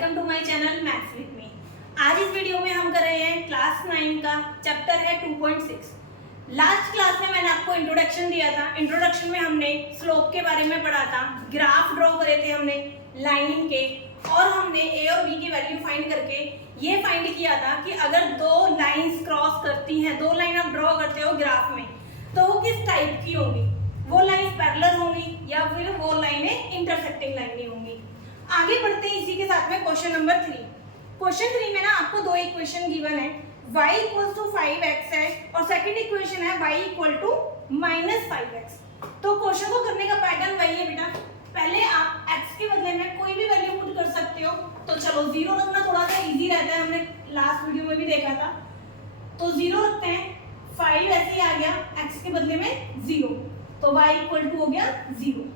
Welcome to my channel maths with me. आज इस video में हम कर रहे हैं क्लास 9 का चैप्टर है 2.6। लास्ट क्लास में मैंने आपको इंट्रोडक्शन दिया था। इंट्रोडक्शन में हमने स्लोप के बारे में पढ़ा था, ग्राफ ड्रॉ करे थे हमने लाइन के, और हमने ए और बी की वैल्यू फाइंड करके ये फाइंड किया था कि अगर दो लाइंस क्रॉस करती हैं, दो लाइन आप ड्रॉ करते हो ग्राफ में, तो वो किस टाइप की होंगी। वो लाइंस पैरेलल होंगी या फिर वो लाइनें इंटरसेक्टिंग लाइनें होंगी। आगे बढ़ते हैं इसी के साथ में क्वेश्चन नंबर 3। क्वेश्चन 3 में ना आपको दो इक्वेशन गिवन है, y इक्वल टू 5x है और सेकंड इक्वेशन है y इक्वल टू -5x। तो क्वेश्चन को करने का पैटर्न वही है बेटा, पहले आप x के बदले में कोई भी वैल्यू पुट कर सकते हो। तो चलो 0 रखना थोड़ा सा इजी रहता है, हमने लास्ट वीडियो में भी देखा था। तो 0 रखते हैं, 5 ऐसे ही आ गया, x के बदले में 0, तो y इक्वल टू हो गया 0।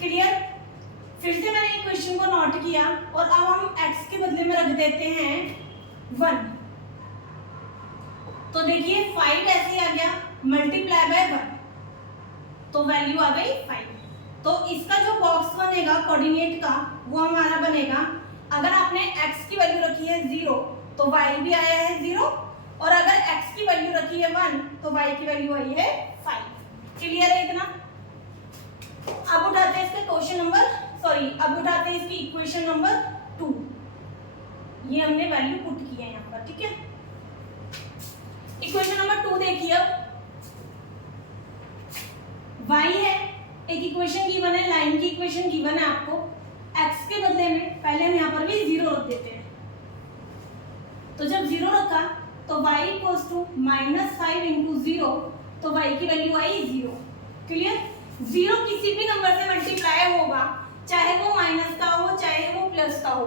क्लियर। फिर से मैंने इक्वेशन को नोट किया और अब हम x के बदले में रख देते हैं 1। तो देखिए 5 ऐसे आ गया, मल्टीप्लाई बाय 1, तो वैल्यू आ गई 5। तो इसका जो बॉक्स बनेगा कोऑर्डिनेट का वो हमारा बनेगा, अगर आपने x की वैल्यू रखी है 0 तो y भी आया है 0, और अगर x की वैल्यू रखी है 1 तो y की वैल्यू आई है 5। क्लियर है इतना। अब उठाते हैं इसके क्वेश्चन नंबर अब उठाते हैं इसकी इक्वेशन नंबर 2। ये हमने वैल्यू पुट की है यहाँ पर, ठीक है। इक्वेशन नंबर 2 देखिए, अब y है, एक इक्वेशन गिवन है, लाइन की इक्वेशन गिवन है आपको। x के बदले में पहले हम यहाँ पर भी 0 रख देते हैं। तो जब 0 रखा तो y इक्वल्स टू -5 इंटू 0, तो y की वैल्यू आई 0। क्लियर। 0 किसी भी नंबर से मल्टीप्लाई होगा, चाहे वो माइनस का हो चाहे वो प्लस का हो।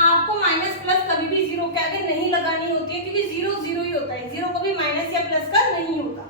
आपको माइनस प्लस कभी भी 0 के आगे नहीं लगानी होती है, क्योंकि 0 0 ही होता है, 0 कभी माइनस या प्लस का नहीं होता।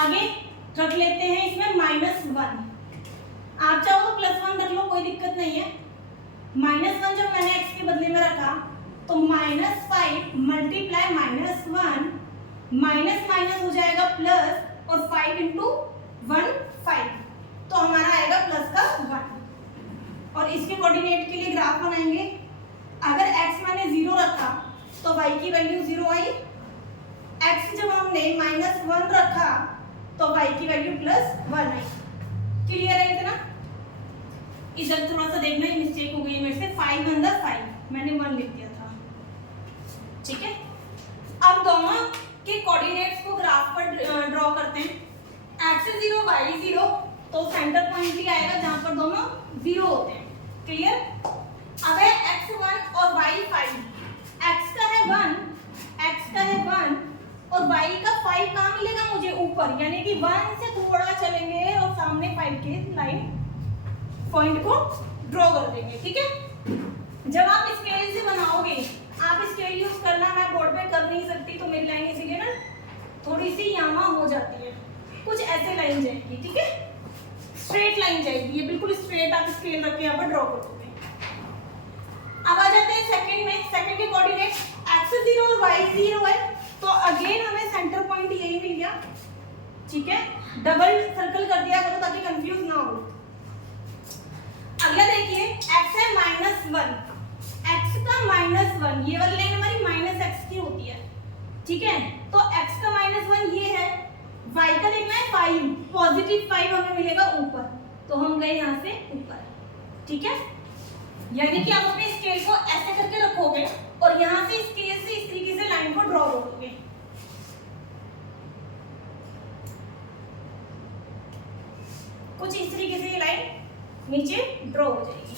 आगे रख लेते हैं इसमें -1। आप चाहो तो +1 रख लो, कोई दिक्कत नहीं है। -1 जब मैंने x के बदले में रखा तो -5 मल्टीप्लाई -1, माइनस माइनस हो जाएगा प्लस, और 5 इंटू 1 5, तो हमारा आएगा प्लस का 1। और इसके कोऑर्डिनेट के लिए ग्राफ बनाएंगे। अगर x मैंने 0 रखा तो y की वैल्यू 0 आई, x जब हमने -1 रखा तो y की वैल्यू +1 आई। क्लियर है इतना। इधर थोड़ा सा देखना, ही मिस्टेक हो गई मेरे से, 5 अंदर 5 मैंने 1 लिख दिया था, ठीक है। अब दोनों के कोऑर्डिनेट्स को ग्राफ पर ड्रॉ करते हैं। x 0 y 0, तो सेंटर पॉइंट भी आएगा जहां पर दोनों 0 होते हैं। क्लियर। अब है x1 और y5। x का है 1 और y का 5 कहाँ मिलेगा मुझे, ऊपर, यानी कि 1 से थोड़ा चलेंगे और सामने 5 के लाइन पॉइंट को ड्रॉ कर देंगे, ठीक है। जब आप स्केल से बनाओगे, आप स्केल यूज करना, मैं बोर्ड पे कर नहीं सकती, तो मेरी लाइन इसीलिए ना थोड़ी सी यामा हो जाती है, कुछ ऐसे लाइन जाएगी, ठीक है, स्ट्रेट लाइन जाएगी, ये बिल्कुल स्ट्रेट आप स्केल रख के यहाँ पर ड्रॉ कर दोगे। अब आ जाते हैं सेकंड में। सेकंड के कोऑर्डिनेट x 0 और y 0 है, तो अगेन हमें सेंटर पॉइंट यही मिल गया, ठीक है। डबल सर्कल कर दिया करो ताकि कंफ्यूज ना हो। अगला देखिए, x है -1, x का -1, ये वाली लाइन हमारी -x की होती है, ठीक है। तो x का -1 ये है, y का देखना है 5, पॉजिटिव 5 हमें मिलेगा ऊपर, तो हम गए यहाँ से ऊपर, ठीक है। यानी कि आप अपने स्केल को ऐसे करके रखोगे और यहाँ से स्केल से इस तरीके से लाइन को ड्रॉ करोगे। कुछ इस तरीके से ये लाइन नीचे ड्रॉ हो जाएगी,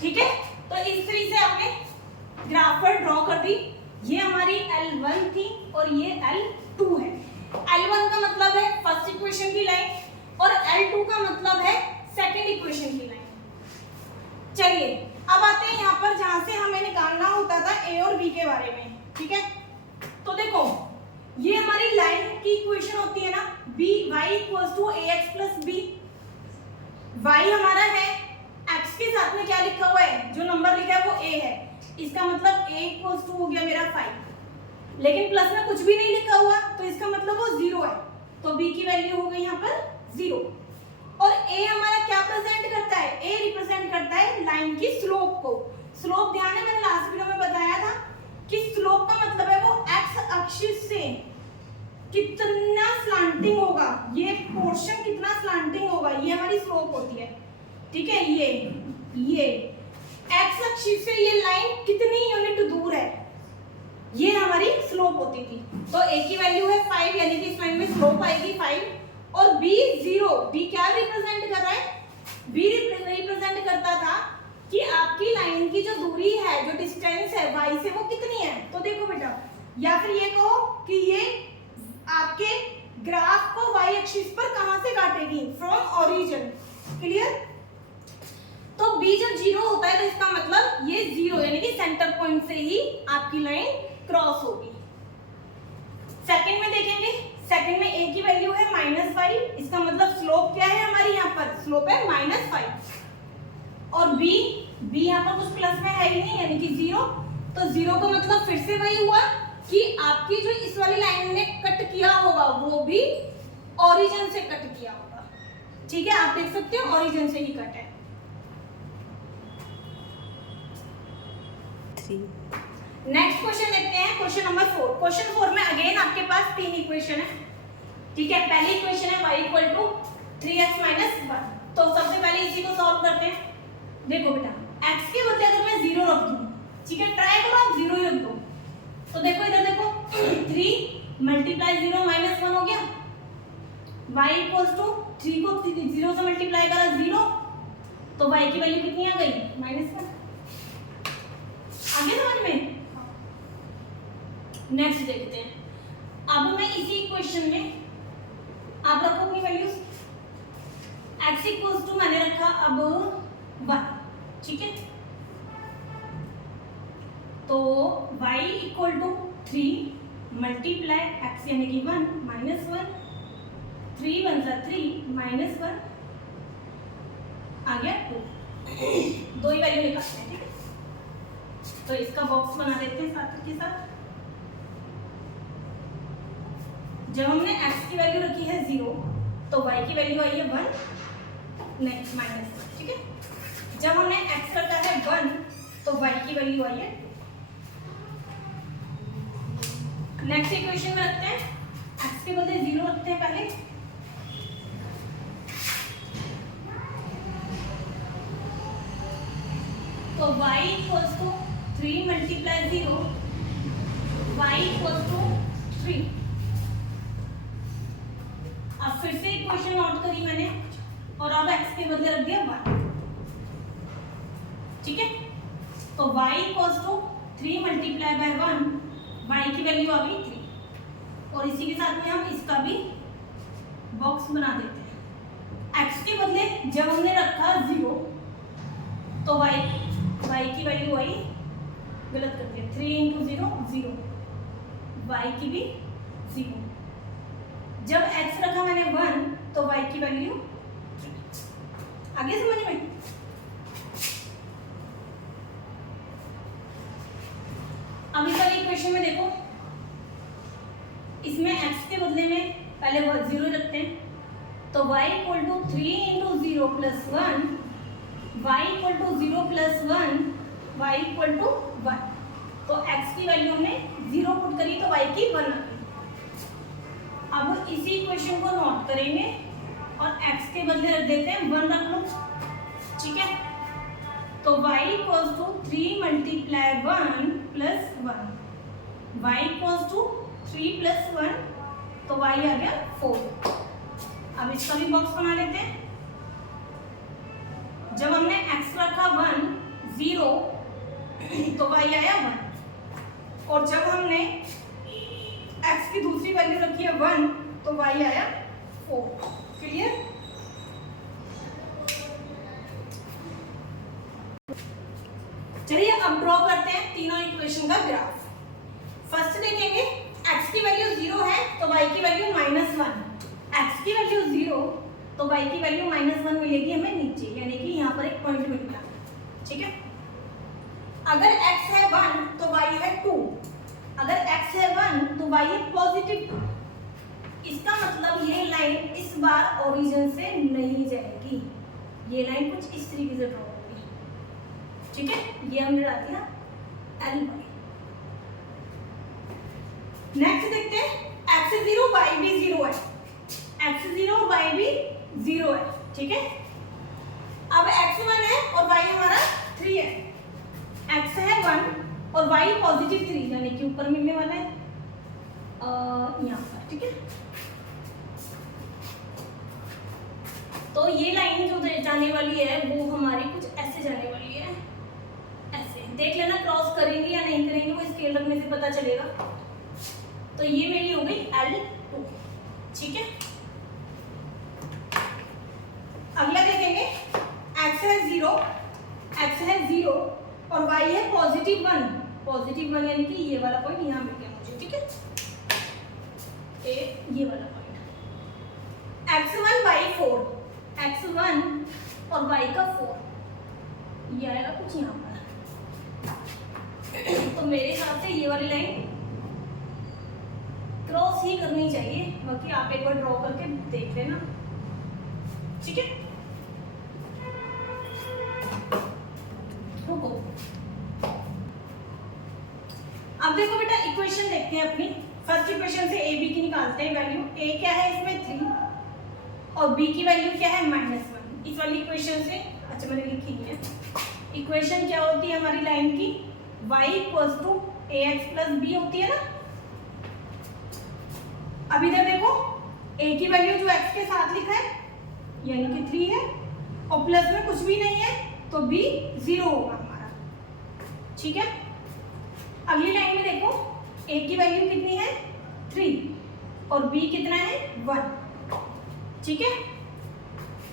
ठीक है। तो इस तरीके से आपने ग्राफ पर ड्रॉ कर दी। ये हमारी L1 थी और ये L2 है। L1 का मतलब है फर्स्ट इक्वेशन की लाइन और L2 का मतलब है सेकंड इक्वेशन की लाइन। चलिए अब आते हैं यहाँ पर जहां से हमें निकालना होता था a और b के बारे में, ठीक है। तो देखो ये हमारी लाइन की इक्वेशन होती है ना, y equals to ax plus b। y हमारा है, x के साथ में क्या लिखा हुआ है, जो नंबर लिखा है वो a है, इसका मतलब a इक्वल्स टू हो गया मेरा 5, लेकिन प्लस में कुछ भी नहीं लिखा हुआ, तो इसका मतलब वो 0 है, तो b की वैल्यू हो गई यहाँ पर 0। और a हमारा क्या प्रेजेंट करता है, a रिप्रेजेंट करता है लाइन की स्लोप। स्लोप ध्यान है, मैंने लास्ट वीडियो में बताया था कि स्लोप का मतलब है वो एक्स एक्सिस से कितना स्लांटिंग होगा, ये पोर्शन कितना स्लांटिंग होगा, ये हमारी स्लोप होती है। ठीक है, ये एक्स एक्सिस से ये लाइन कितनी यूनिट दूर है, ये हमारी स्लोप होती थी। तो ए की वैल्यू है 5, यानी कि इस लाइन में स्लोप आएगी 5। और बी 0, बी क्या रिप्रेजेंट कर रहा है, बी रिप्रेजेंट करता था कि आपकी लाइन की जो दूरी है, जो डिस्टेंस है y से, वो कितनी है। तो देखो बेटा, या फिर ये कहो कि ये आपके ग्राफ को y एक्सिस पर कहां से काटेगी, फ्रॉम ओरिजिन। क्लियर। तो b जब 0 होता है तो इसका मतलब ये 0 यानी कि सेंटर पॉइंट से ही आपकी लाइन क्रॉस होगी। सेकंड में देखेंगे, सेकंड में a की वैल्यू है -5, इसका मतलब स्लोप क्या है हमारी, यहाँ पर स्लोप है -5। और b यहाँ पर कुछ प्लस में है ही नहीं, यानी कि 0। तो 0 का मतलब फिर से वही हुआ कि आपकी जो इस वाली लाइन ने कट किया होगा वो भी ओरिजिन से कट किया होगा। ठीक है, आप देख सकते हो ओरिजिन से ही कट है। नेक्स्ट क्वेश्चन देखते हैं, क्वेश्चन नंबर 4। क्वेश्चन 4 में अगेन आपके पास 3 इक्वेशन है। ठीक है, पहली इक्वेशन है y = 3x - 1। तो सबसे पहले इसी को सॉल्व करते हैं। देखो बेटा, x के बदले अगर मैं 0 रख दूं, ठीक है, ट्राई करो आप 0 ही रख दो। तो देखो इधर देखो 3 × 0 -1 हो गया। y = 3 को 0 से मल्टीप्लाई करा 0, तो y की वैल्यू कितनी आ गई, -1। आगे समझ में। नेक्स्ट देखते हैं। अब मैं इसी इक्वेशन में आप रखो अपनी वैल्यूज। x = मैंने रखा अब 1, ठीक है। तो y = 3 मल्टीप्लाई x यानी कि 1 -1, 3 × 1 = 3 -1 आ गया 2। दो ही वैल्यू निकालते हैं, ठीक है। तो इसका बॉक्स बना देते हैं साथ के साथ। जब हमने x की वैल्यू रखी है 0, तो y की वैल्यू आई है 1, नेक्स्ट -1, ठीक है। जब हमने x रखा है 1, तो y की वैल्यू आई है। नेक्स्ट इक्वेशन में रखते हैं, x के बदले 0 रखते हैं पहले। तो y = 3 × 0, y = 3। अब फिर से इक्वेशन नोट करी मैंने और अब x के बदले रख दिया 1, ठीक है। तो y = 3 × 1, y की वैल्यू आ गई 3। और इसी के साथ में हम इसका भी बॉक्स बना देते हैं। x के बदले जब हमने रखा 0, तो y की वैल्यू आई, गलत कर दिया, 3 × 0 0, y की भी 0। जब x रखा मैंने 1, तो y की वैल्यू 3। आगे समझ में। अब इस वाली इक्वेशन में देखो, इसमें x के बदले में पहले 0 रखते हैं। तो y = 3 × 0 + 1, y = 0 + 1, y = 1। तो x की वैल्यू हमने 0 पुट करी तो y की 1 आ गई। अब इसी इक्वेशन को नोट करेंगे और x के बदले रख देते हैं 1 रख लो, ठीक है। तो y = 3 × 1 + 1, y = 3 + 1, तो y आ गया 4। अब इसका भी बॉक्स बना लेते हैं। जब हमने x रखा 1 0, तो y आया 1। और जब हमने x की दूसरी वैल्यू रखी है 1, तो y आया 4। क्लियर। चलिए अब ड्रॉ करते हैं तीनों इक्वेशन का ग्राफ। फर्स्ट देखेंगे, x की वैल्यू 0 है तो y की वैल्यू -1, x की वैल्यू 0 तो y की वैल्यू -1 मिलेगी हमें नीचे, यानी कि यहाँ पर एक पॉइंट मिल गया, ठीक है। अगर x है 1 तो y है 2, अगर x है 1 तो y है पॉजिटिव। इसका मतलब ये लाइन इस बार ओरिजिन से नहीं जाएगी, ये लाइन कुछ इस तरीके से ड्रॉ होगी। ठीक है, ये हमने डाल दिया एल वाई। नेक्स्ट देखते हैं एक्स 0 वाई भी 0 है, एक्स 0 और वाई भी 0 है, ठीक है। अब x 1 है और y हमारा 3 है, x है 1 और y पॉजिटिव 3 यानी कि ऊपर मिलने वाला है यहाँ पर, ठीक है। तो ये लाइन जो जाने वाली है वो हमारी कुछ ऐसे जाने वाली है, ऐसे देख लेना क्रॉस करेंगे या नहीं करेंगे वो स्केल रखने से पता चलेगा। तो ये मेरी हो गई L2, ठीक है। अगला देखेंगे x है 0, x है 0 और y है पॉजिटिव 1, पॉजिटिव 1 यानी कि ये वाला पॉइंट यहाँ मिल गया मुझे, ठीक है, ये वाला पॉइंट। x1 y 4, x1 और y का 4, ये आएगा कुछ यहाँ पर। तो मेरे हिसाब से ये वाली लाइन क्रॉस ही करनी चाहिए, बाकी आप एक बार ड्रॉ करके देख लेना, ठीक है। रुको, अब देखो बेटा इक्वेशन देखते हैं अपनी। फर्स्ट इक्वेशन से ए बी की निकालते हैं वैल्यू। ए क्या है इसमें 3 और बी की वैल्यू क्या है -1। इस वाली इक्वेशन से, अच्छा मैंने लिखी है इक्वेशन क्या होती है हमारी लाइन की, y = ax + b होती है ना। अब इधर देखो a की वैल्यू जो x के साथ लिखा है यानी कि 3 है और प्लस में कुछ भी नहीं है तो b 0 होगा हमारा, ठीक है। अगली लाइन में देखो a की वैल्यू कितनी है 3 और b कितना है 1, ठीक है।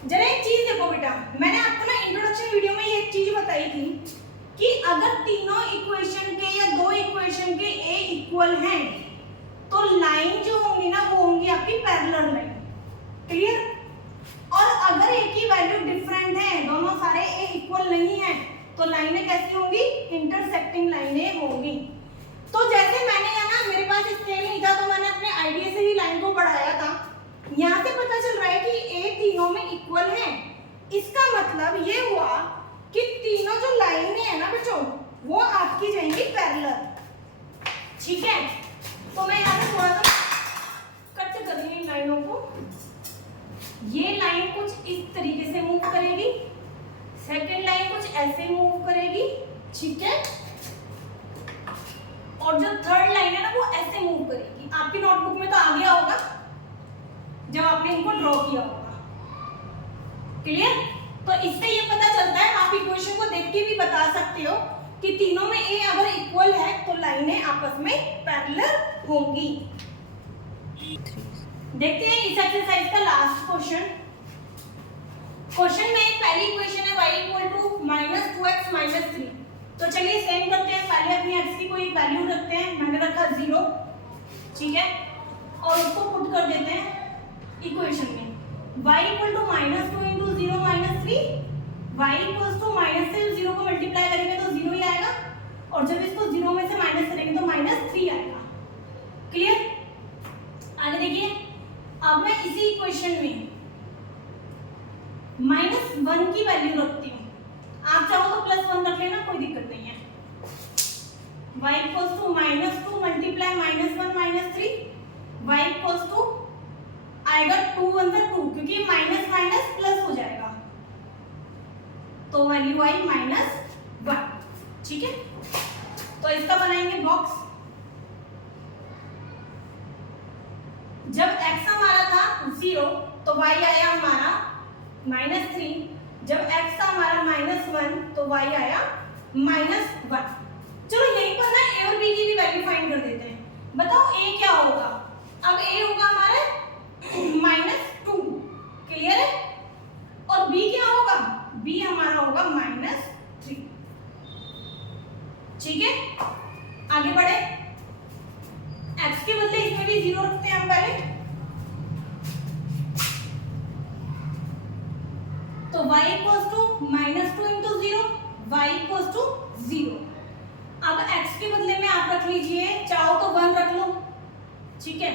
जरा एक चीज देखो बेटा, मैंने आपको ना इंट्रोडक्शन वीडियो में ये एक चीज बताई थी कि अगर तीनों इक्वेशन के या दो इक्वेशन के a इक्वल हैं तो लाइन जो होंगी ना वो होंगी आपकी पैरेलल लाइन, क्लियर। और अगर a की वैल्यू डिफरेंट है, दोनों सारे a इक्वल नहीं है तो लाइनें कैसी होंगी, इंटरसेक्टिंग लाइनें होंगी। तो जैसे मैंने यहाँ ना मेरे पास स्केल नहीं था तो मैंने अपने आइडिया से ही लाइन को बढ़ाया था, यहाँ से पता चल रहा है कि a तीनों में इक्वल है। इसका मतलब ये हुआ कि तीनों जो लाइनें हैं ना बच्चों वो आपकी जाएंगी पैरेलल, ठीक है। तो मैं यहाँ से थोड़ा सा कट कर रही हूँ इन लाइनों को। ये लाइन कुछ इस तरीके से मूव करेगी, सेकेंड लाइन कुछ ऐसे मूव करेगी, ठीक है, और जो थर्ड लाइन है ना वो ऐसे मूव करेगी। आपकी नोटबुक में तो आ गया होगा जब आपने इनको ड्रॉ किया होगा, क्लियर। तो इससे ये पता चलता है, आप इक्वेशन को देख के भी बता सकते हो कि तीनों में a अगर इक्वल है तो लाइनें आपस में पैरेलल होंगी। देखते हैं इस एक्सरसाइज का लास्ट क्वेश्चन। क्वेश्चन में पहली इक्वेशन है y = -2x - 3। तो चलिए सेम करते हैं, पहले अपनी x की कोई वैल्यू रखते हैं, मैंने रखा 0, ठीक है, और उसको पुट कर देते हैं इक्वेशन में। y = -2 × 0 - 3, y = से 0 को मल्टीप्लाई करेंगे तो 0 ही आएगा और जब इसको 0 में से माइनस करेंगे तो -3 आएगा, क्लियर। आगे देखिए, अब मैं इसी इक्वेशन में -1 की वैल्यू रखती हूँ, आप चाहो तो +1 रख लेना, कोई दिक्कत नहीं है। y = -2 × -1 -3, y = आएगा 2 × 2 क्योंकि माइनस माइनस प्लस हो जाएगा तो वैल्यू आई -1, ठीक है। तो इसका बनाएंगे बॉक्स। जब x हमारा था 0 तो y आया हमारा -3, जब x था हमारा -1 तो y आया -1। चलो यहीं पर ना a और b की भी वैल्यू फाइंड कर देते हैं। बताओ a क्या होगा, अब a होगा हमारा -2, क्लियर है, और b क्या होगा, b हमारा होगा -3, ठीक है। आगे बढ़े, x के बदले इसमें भी 0 रखते हैं हम पहले, तो y = -2 × 0, y = 0। अब x के बदले में आप रख लीजिए, चाहो तो 1 रख लो, ठीक है।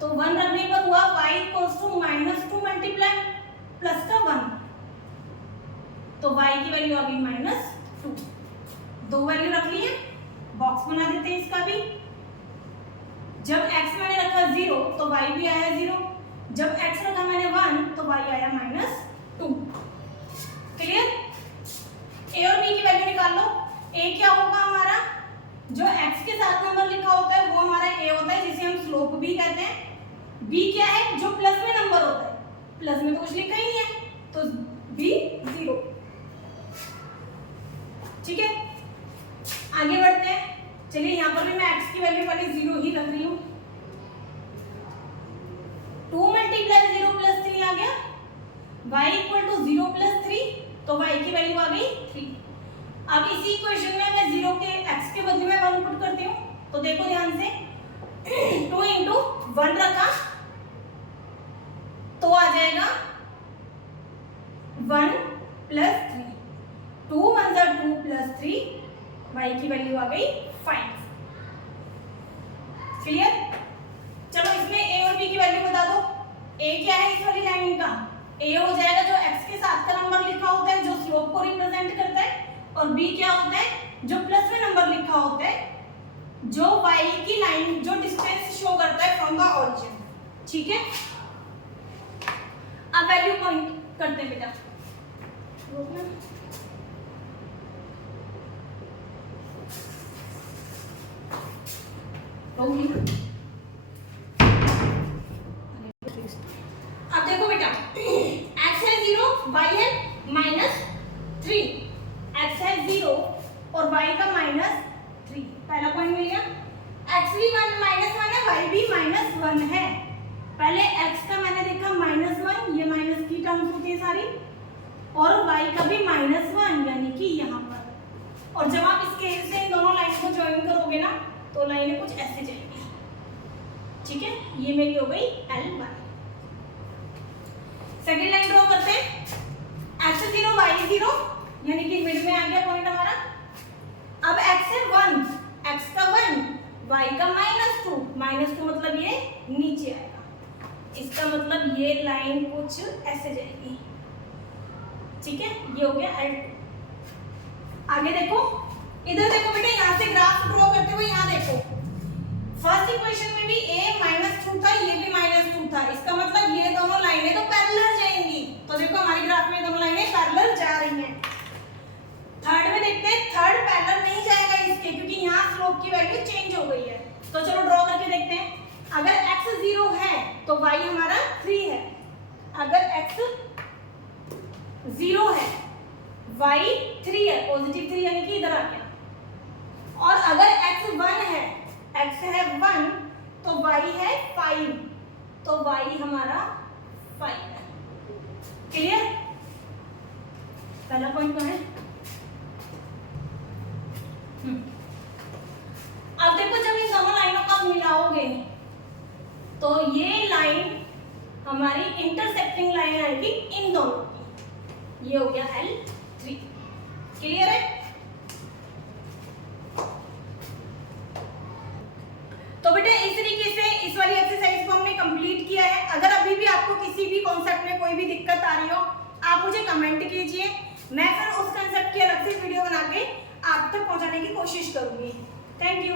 तो 1 रखने पर हुआ y = -2 × प्लस का 1, तो y की वैल्यू आ गई -2। दो वैल्यू रख ली है, बॉक्स बना देते हैं इसका भी। जब x मैंने रखा 0 तो y भी आया 0, जब x रखा मैंने 1 तो y आया -2। क्लियर? a और b की वैल्यू निकाल लो। a क्या होगा हमारा, जो x के साथ नंबर लिखा होता है वो हमारा a होता है, जिसे हम स्लोप भी कहते हैं। b क्या है, जो प्लस में नंबर होता है, प्लस में तो कुछ लिखा ही नहीं है, तो b 0। ठीक है, आगे बढ़ते हैं। चलिए यहाँ पर भी मैं x की वैल्यू वाली 0 ही रख रही हूँ। 2 × 0 + 3 आ गया, y = 0 + 3, तो y की वैल्यू आ गई 3। अब इसी इक्वेशन में मैं 0 के x के बदले में 1 पुट करती हूँ, तो देखो ध्यान से 2 × 1 रखा तो आ जाएगा 1 + 3, 2 × 1 = 2 + 3, y की वैल्यू आ गई 5। क्लियर? चलो इसमें a और b की वैल्यू बता दो। a क्या है इस वाली लाइन का, a हो जाएगा जो x के साथ का नंबर लिखा होता है, जो स्लोप को रिप्रेजेंट करता है, और b क्या होता है, जो प्लस में नंबर लिखा होता है, जो y की लाइन, जो डिस्टेंस शो करता है फ्रॉम द ऑरिजिन। ठीक है, अब वैल्यू पॉइंट करते हैं बेटा। अब देखो बेटा, x है 0, y है -3, x है 0 और y का -3, पहला पॉइंट मिल गया। x भी -1 है, y भी -1 है। पहले x का मैंने देखा -1, ये माइनस की टर्म्स होती है सारी, और y का भी -1 यानी कि यहाँ पर। और जब आप स्केल से इन दोनों लाइन को ज्वाइन करोगे ना तो लाइनें कुछ ऐसे जाएंगी। ठीक है, ये मेरी हो गई L1। सेकेंड लाइन ड्रॉ करते हैं, x 0 y 0 यानी कि मिड में आ गया पॉइंट हमारा। अब x है 1, x का 1, y का -2, -2 मतलब ये नीचे आएगा, इसका मतलब ये लाइन कुछ ऐसे जाएगी। ठीक है, ये हो गया L2। आगे देखो, इधर देखो बेटा, यहाँ से ग्राफ ड्रॉ करते हुए यहाँ देखो, फर्स्ट इक्वेशन में भी a -2 था, ये भी -2 था, इसका मतलब ये दोनों लाइनें तो पैरेलल जाएंगी। तो देखो हमारी ग्राफ में दोनों लाइनें पैरेलल जा रही हैं। थर्ड में देखते हैं, थर्ड पैरेलल नहीं जाएगा इसके, क्योंकि यहाँ स्लोप की वैल्यू चेंज हो गई है। तो चलो ड्रॉ करके देखते हैं। अगर x 0 है तो y हमारा 3 है, अगर x 0 है y 3 है, पॉजिटिव 3 यानी कि इधर आ गया, और अगर x 1 है, x है 1 तो y है 5, तो y हमारा 5 है। क्लियर? पहला पॉइंट तो है। अब देखो, जब इन दोनों लाइनों को आप मिलाओगे तो ये लाइन हमारी इंटरसेक्टिंग लाइन आएगी इन दोनों की, ये हो गया L3। क्लियर है? तो बेटा इस तरीके से इस वाली एक्सरसाइज को हमने कंप्लीट किया है। अगर अभी भी आपको किसी भी कॉन्सेप्ट में कोई भी दिक्कत आ रही हो, आप मुझे कमेंट कीजिए, मैं फिर उस कॉन्सेप्ट की अलग से वीडियो बना के आप तक पहुंचाने की कोशिश करूंगी। Thank you.